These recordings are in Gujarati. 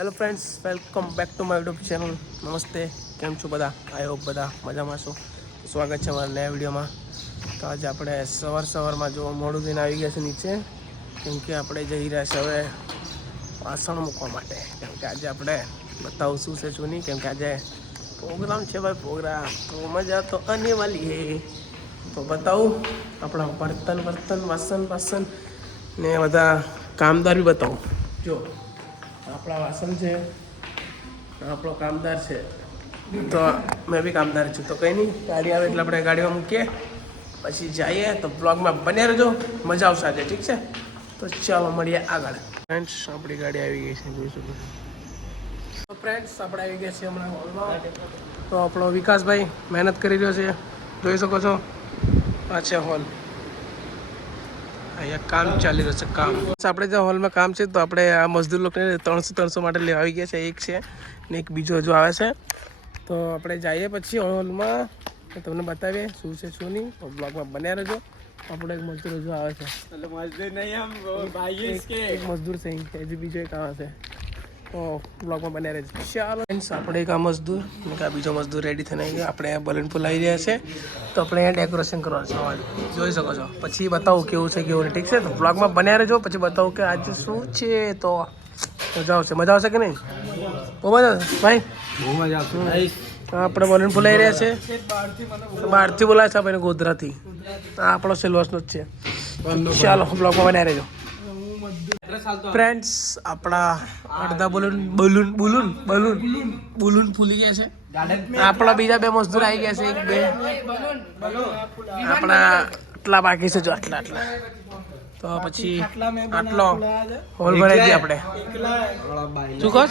Hello friends, welcome back to my YouTube channel. નમસ્તે, કેમ છો બધા? આઈ હોપ બધા મજામાં છો. સ્વાગત છે મારા નયા વિડીયોમાં. તો આજે આપણે સવારમાં જો મોડું થઈને આવી ગયા છે નીચે, કેમ કે આપણે જઈ રહ્યા છે હવે વાસણ મૂકવા માટે. કેમ કે આજે આપણે બતાવું શું છે શું નહીં, કેમ કે આજે પ્રોગ્રામ છે ભાઈ, પ્રોગ્રામ તો મજા તો આને વાલી હે. તો બતાવું આપણા વાસણ ને બધા કામદાર બી બતાવું. જો આપણા વાસણ છે, આપણો કામદાર છે, તો મેં બી કામદાર છું. તો કંઈ નહીં, ગાડી આવે એટલે આપણે ગાડીમાં મૂકીએ, પછી જઈએ. તો બ્લોગમાં બન્યા રહેજો, મજા આવશે આજે, ઠીક છે? તો ચાલો મળીએ આગળ. ફ્રેન્ડ્સ, આપણી ગાડી આવી ગઈ છે, જોઈ શકો છો. તો ફ્રેન્ડ્સ, આપણે આવી ગયા છીએ હમણાં હોલમાં. તો આપણો વિકાસભાઈ મહેનત કરી રહ્યો છે, જોઈ શકો છો. આ છે હોલ, અહીંયા કામ ચાલી રહ્યું છે. કામ આપણે જે હોલમાં કામ છે, તો આપણે આ મજદૂર લોકોને 300 માટે લેવા આવી ગયા છે. એક છે ને એક બીજો હજુ આવે છે. તો આપણે જઈએ પછી હોલમાં તમને બતાવીએ શું છે શું નહીં. તો બ્લોગમાં બન્યા રહેજો. આપણો એક મજદૂર હજુ આવે છે, એક મજદૂર છે, હજુ બીજો એક આવે છે. તો બ્લોગમાં બન્યા રહેજો. ચાલો ફ્રેન્ડ્સ, આપણે એક આ મજદૂર ને આ બીજો મજદૂર રેડી થઈને આવી ગયા. આપણે અહીંયા બલૂન ફુલાવી રહ્યા છે, તો આપણે અહીંયા ડેકોરેશન કરવાનું છે. જોઈ શકો છો. પછી બતાવું કેવું છે કેવું નહીં, ઠીક છે? તો બ્લોગમાં બન્યા રહેજો, પછી બતાવું કે આજે શું છે. તો મજા આવશે કે નહીં? બહુ મજા ભાઈ, બહુ મજા આવશે. આપણે બલૂન ફુલાવી રહ્યા છે. બહારથી બોલાય છે ભાઈને, ગોધરાથી. આ આપણો સેલવાસનો જ છે. ચાલો બ્લોગમાં બન્યા રહેજો. ફ્રેન્ડ્સ, આપણા અડધા બલૂન ફૂલી ગયા છે. આપણા બીજા બે મજદૂર આવી ગયા છે, એક બે. આપણા આટલા બાકી છે, જો આટલા. તો પછી આટલો હોલ ભરાઈ ગઈ. આપણે શું કહો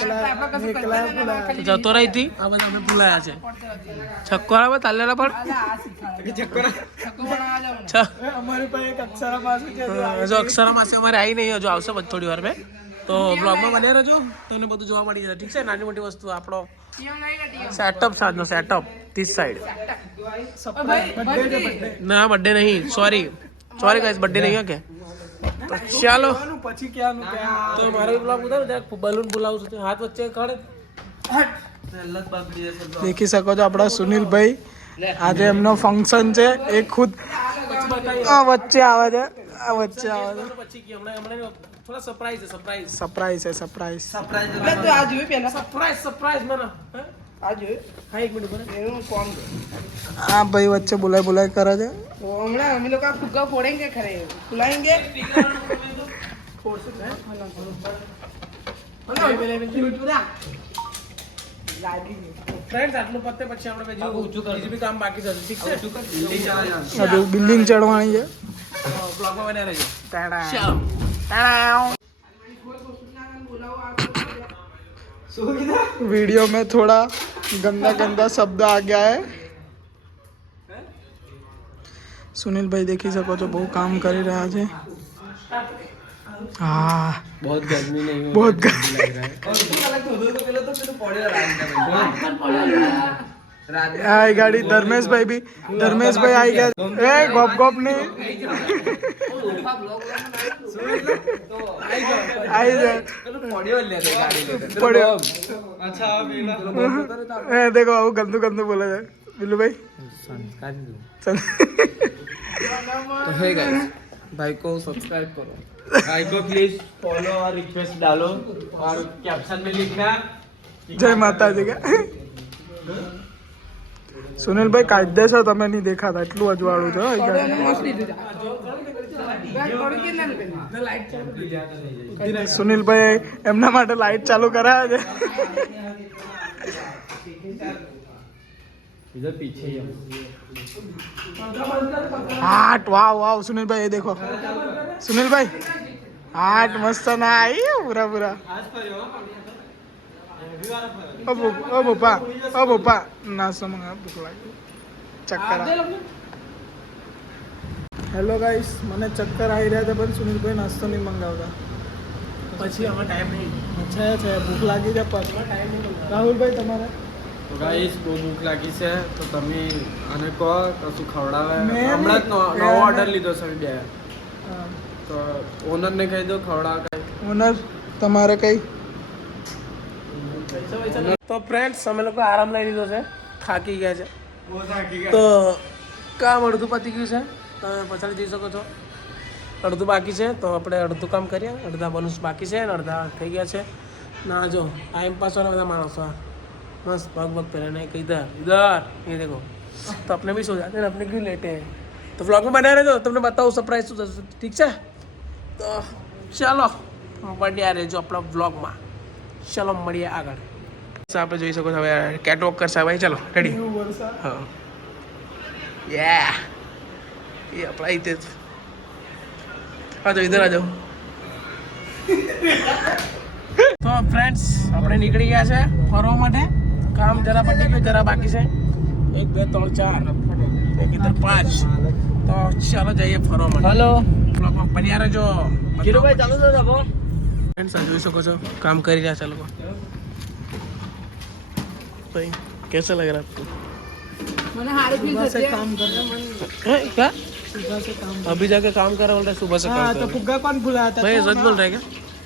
જતો રહી હતી. આ બધા આપણે ફૂલાયા છે. છક્કો આવે તાલેલા પણ હજુ અક્ષરામાં અમારે આવી નહીં, હજુ આવશે બધી થોડી વાર મેં. તો બ્લોગમાં બન્યા રહેજો, તમને બધું જોવા મળી જશે, ઠીક છે? નાની મોટી વસ્તુ આપણો સેટઅપ સાજનો સેટઅપ ધીસ સાઈડ. ના, બર્થડે નહીં, સોરી ગાઈસ, બર્થડે નહીં કે. તો ચાલો પછી ક્યાં તો મારો બ્લોગ ઉતારો, બલૂન બોલાવું છું, હાથ વચ્ચે ખડે. દેખી શકો છો આપણા સુનિલભાઈ, આજે એમનો ફંક્શન છે. એ ખુદ વચ્ચે આવે છે, પછી કે હમણાં થોડા સરપ્રાઈઝ મને હા, એક મિનિટ આ ભાઈ વચ્ચે બોલાય કરે છે. હમણાં અમે લોકો ફુગ્ગા ફોડેંગે ખરે ફુલાएंगे ફ્રેન્ડ્સ, આટલું પતે પછી આપણે બીજું બી કામ બાકી થશે, ઠીક છે? હજુ બિલ્ડિંગ ચડવાની છે. બ્લોગમાં બન્યા રહેજો. वीडियो में थोड़ा गंदा शब्द आ गया है. सुनील भाई देखी सको છો બહુ કામ કરી રહ્યા છે. हाँ, बहुत गर्मी नहीं है, बहुत गर्मी लग रहा है. आई गाड़ी धर्मेश भाई आई गया. ए गप नहीं आई जा पड़े. देखो वो गंदू बोला जाए. बिल्लू भाई तो है गाइस, भाई को सब्सक्राइब करो, भाई को प्लीज फॉलो और रिक्वेस्ट डालो, और कैप्शन में लिखना जय माता जी का. સુનિલ ભાઈ કાયદેસર તમે નહીં દેખાતા, એટલું અજવાળું છે. સુનિલ ભાઈ એમના માટે લાઈટ ચાલુ કરાવે છે. इधर पीछे ही हाट वाव सुनील भाई, ये देखो सुनील भाई, हाट मस्त ना आई पूरा. ओ पप्पा नाश्ता मंगा, भूख लागी, चक्कर. હેલો ગાઈસ, મને ચક્કર આવી રહ્યા હતા, પણ સુનિલભાઈ નાસ્તો નહીં મંગાવતા. પછી આમાં ટાઈમ નહીં છે ભૂખ લાગી છે. પછી રાહુલભાઈ તમારે તો ગાઈસ બહુ ભૂખ લાગી છે, તો તમે આને કહો કશું ખવડાવે. હમણાં જ નવો ઓર્ડર લીધો છે બે, તો ઓનરને કહી દો ખવડાવે. ઓનર તમારે કઈ તો ફ્રેન્ડ્સ અમે લોકો આરામ લઈ લીધો છે, થાકી ગયા છે. તો કામ અડધું પતી ગયું છે, તમે પછાડી જઈ શકો છો. અડધું બાકી છે, તો આપણે અડધું કામ કરીએ. અડધા બોનસ બાકી છે અને અડધા થઈ ગયા છે. ના જો ટાઈમ પાસ વાળા બધા માણસો મસ્ત ભાગ ભાગ પહેરે નહીં કઈ इधर ये देखो. तो अपने भी सो जाते हैं, अपने क्यों लेटे हैं. तो व्लॉग में बने रहજો, તમને બતાવું સરપ્રાઈઝ શું થશે. ઠીક છે, તો ચાલો બન્યા રહેજો આપણા વ્લોગમાં. ચાલો મળીએ આગળ. આપણે જોઈ શકો છો હવે કેટ વોક કરશે ભાઈ. ચાલો રેડી. હા યા એ આપણા રીતે જ. આ જાઓ ઇધર આ જાઓ. તો ફ્રેન્ડ્સ આપણે નીકળી ગયા છે ફરવા માટે. કામ જરા પતી ગયું, જરા બાકી છે. 1 2 3 4 એક ઇધર 5. તો ચાલો જઈએ ફરવા માટે. હેલો બ્લોગમાં બન્યા રહેજો. જીરુભાઈ ચાલો તો જબો. ફ્રેન્ડ્સ આ જોઈ શકો છો કામ કરી રહ્યા છે લોકો. भाई कैसा लग रहा है आपको? मैंने हारे फील से काम कर रहा है क्या? सुबह से काम अभी जाके काम कर रहा बोल रहा है सुबह से काम कर तो रहा फुग्गा कौन बुलाया था? भाई सच बोल रहा है क्या?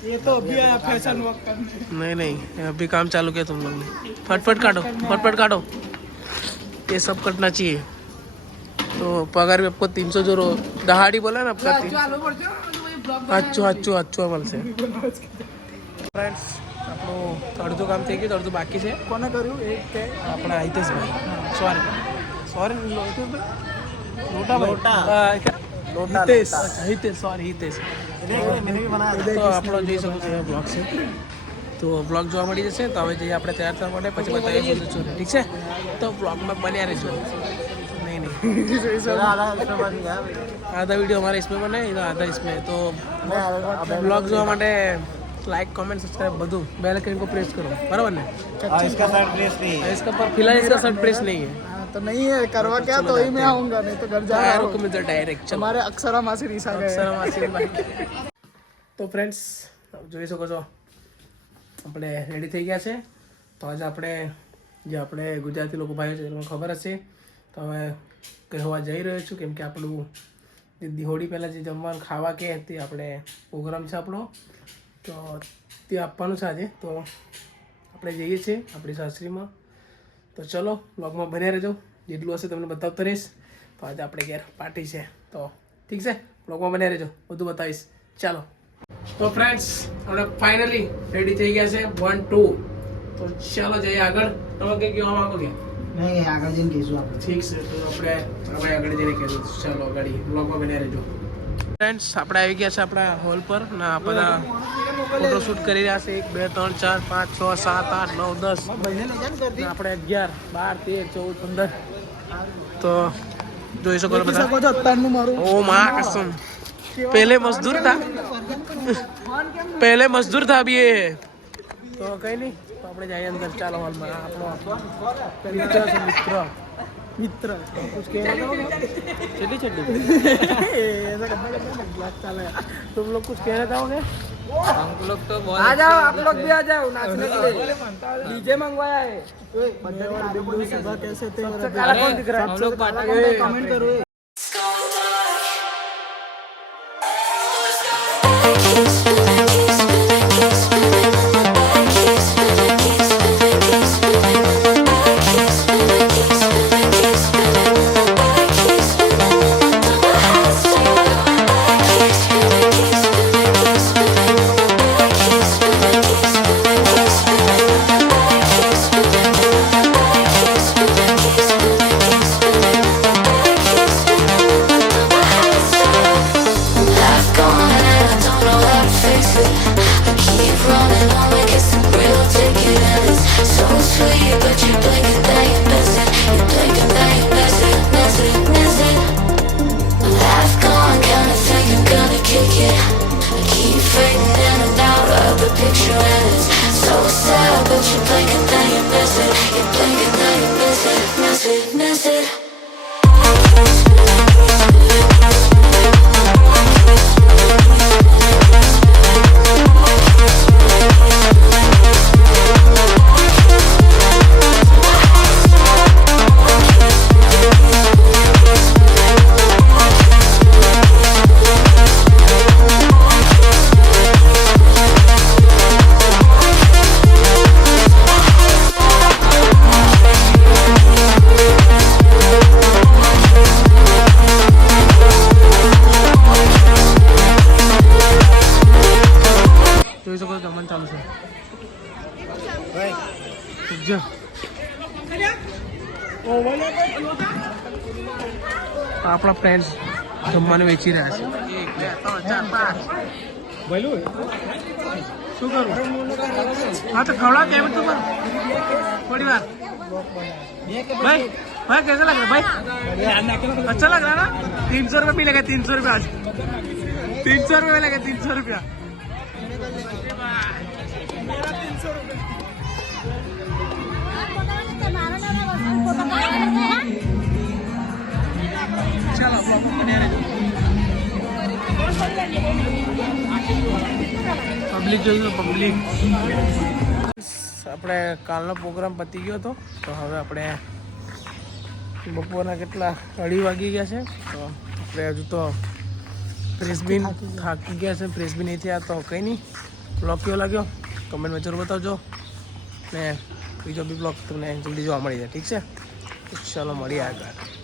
ये तो अभी आया फैशन वॉक करने. नहीं नहीं अभी काम चालू किया तुम लोग ने. फटफट काटो, फटफट काटो. ये सब कटना चाहिए. तो पगार भी आपको 300 जो दहाड़ी बोला ना आपका चालू कर दो मुझे ब्लॉग अच्छो મળશે. ફ્રેન્ડ્સ આપણું અડધું કામ થઈ ગયું, અડધું બાકી છે. કોને કર્યું? એક કે આપણા હિતેશભાઈ. Sorry Hitesh sorry Hitesh. તો આપણો જોઈ શકો છો બ્લોગ છે. તો બ્લોગ જોવા મળી જશે. તો હવે જઈએ આપણે તૈયાર થવા માટે, પછી બતાવીએ બધું છું. ઠીક છે, તો બ્લોગમાં બન્યા રહેજો. नहीं आधा वीडियो हमारे इसमें बना है, आधा इसमें. तो ब्लॉग જોવા માટે लाइक कमेंट सब्सक्राइब બધું बेल आइकन को प्रेस करो, बराबर ने? इसका शर्ट प्रेस नहीं है. इसका पर फिलहाल इसका शर्ट प्रेस नहीं है. तो नहीं है करवा क्या, तो ही मैं आऊंगा, नहीं तो घर जा रहा यारों को हूँ. मिलता डायरेक्ट. चलो हमारे अक्षरा मासी रीसा गए. અક્ષરમ આશીર્વાદ. તો ફ્રેન્ડ્સ જોઈ શકો છો આપણે રેડી થઈ ગયા છે. તો આજે આપણે જે આપણે ગુજરાતી લોકો ભાઈઓ છે એમને ખબર હશે. તો હવે કહેવા જઈ રહ્યો છું, કેમ કે આપણું જે દિવાળી પહેલાં જે જમવાનું ખાવા કે તે આપણે પ્રોગ્રામ છે આપણો, તો તે આપવાનું છે આજે. તો આપણે જઈએ છીએ આપણી સાસરીમાં. તો ચલો બ્લોગમાં બન્યા રહેજો, જેટલું હશે તમને બતાવતો રહીશ. તો આજે આપણે ઘેર પાર્ટી છે, તો ઠીક છે, બ્લોગમાં બન્યા રહેજો, બધું બતાવીશ. ચાલો. તો ફ્રેન્ડ્સ આપણે ફાઇનલી રેડી થઈ ગયા છે 1 2. તો ચાલો જઈએ આગળ. તમે કંઈ કહેવા માંગો કે? નહીં આગળ જઈને કહીશું આપણે. ઠીક છે, તો આપણે હવે આગળ જઈને કહીશું. ચાલો ગાડી બ્લોગમાં બન્યા રહેજો. ફ્રેન્ડ્સ આપણે આવી ગયા છે આપણા હોલ પર. ના બધા ફોટોશૂટ કરી રહ્યા છે. 1 2 3 4 5 6 7 8 9 10. આપણે 11 12 13 14 15. તો જોઈ શકો છો બધા. અત્યારનું મારું ओ माँ कसम, पहले मजदूर था, पहले मजदूर था, अभी ये है. तो कहीं नहीं, तो આપણે જઈએ અંદર. ચાલો હોલમાં. આપણો મિત્ર છે, મિત્ર कुछ कह रहे थे चड्डी चड्डी ऐसा करना ब्लॉग चल रहा है. तुम लोग कुछ कह रहे थे? हम लोग तो बहुत आ जाओ, आप लोग भी आ जाओ नाचने के लिए. डीजे मंगवाया है. कैसे थे सबसे काला कौन दिख रहा है? हम लोग पार्टी कमेंट करो. જો આપણા ફ્રેન્ડ્સ જમવાનું વેચી રહ્યા છે 1 2 3 4 5 શું કરું हाँ तो खवड़ा क्या तो थोड़ी बार भाई भाई कैसा लग रहा है भाई अच्छा लग रहा है ना 300 रुपये भी लगे 300 रुपये आज 300 रुपये लगे 300 रुपया चलो પબ્લિક જોઈ પબ્લિક આપણે કાલનો પ્રોગ્રામ પતી ગયો હતો તો હવે આપણે બપોરના કેટલા 2:30 વાગી ગયા છે તો આપણે હજુ તો ફ્રેશ બીન થાકી ગયા છે ફ્રેશ બી નહીં થયા તો કંઈ નહીં બ્લોગ કેવો લાગ્યો કમેન્ટમાં જરૂર બતાવજો ને બીજો બી બ્લોગ તમને જલ્દી જોવા મળી જાય ઠીક છે ચાલો મળીએ આગળ